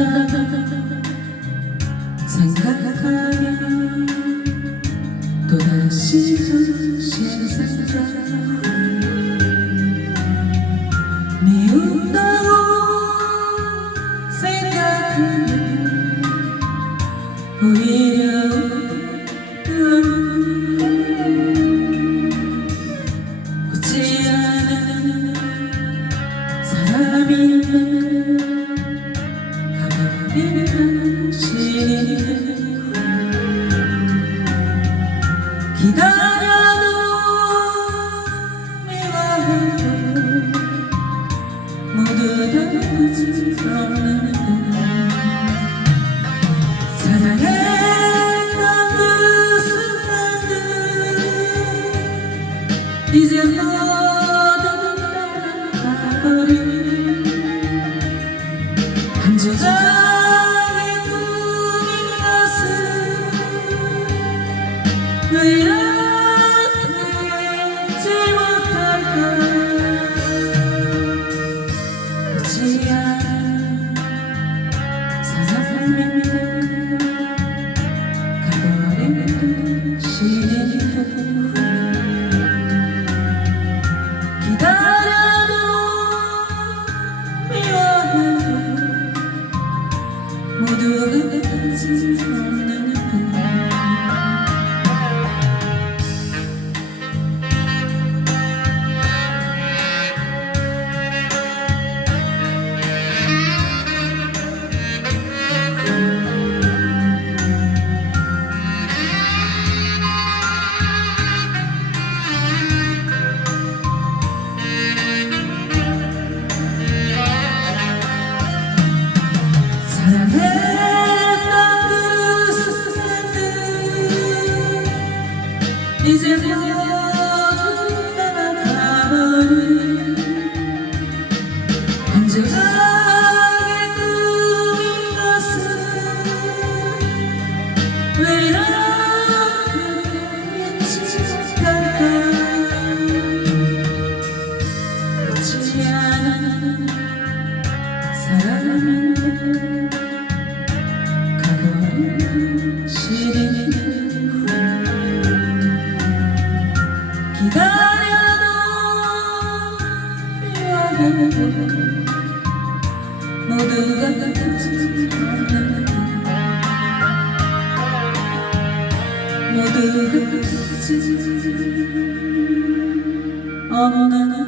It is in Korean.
간다 생각하면 또다시 정신 생각 미운다고 생각하면 오히 모두 다 잊지 끝이 이제 모두 떠나가버린 한 조각의 꿈인 것을 왜 이렇게 잊지 못할까 웃지 않은 사랑은 모두가 모두가 없는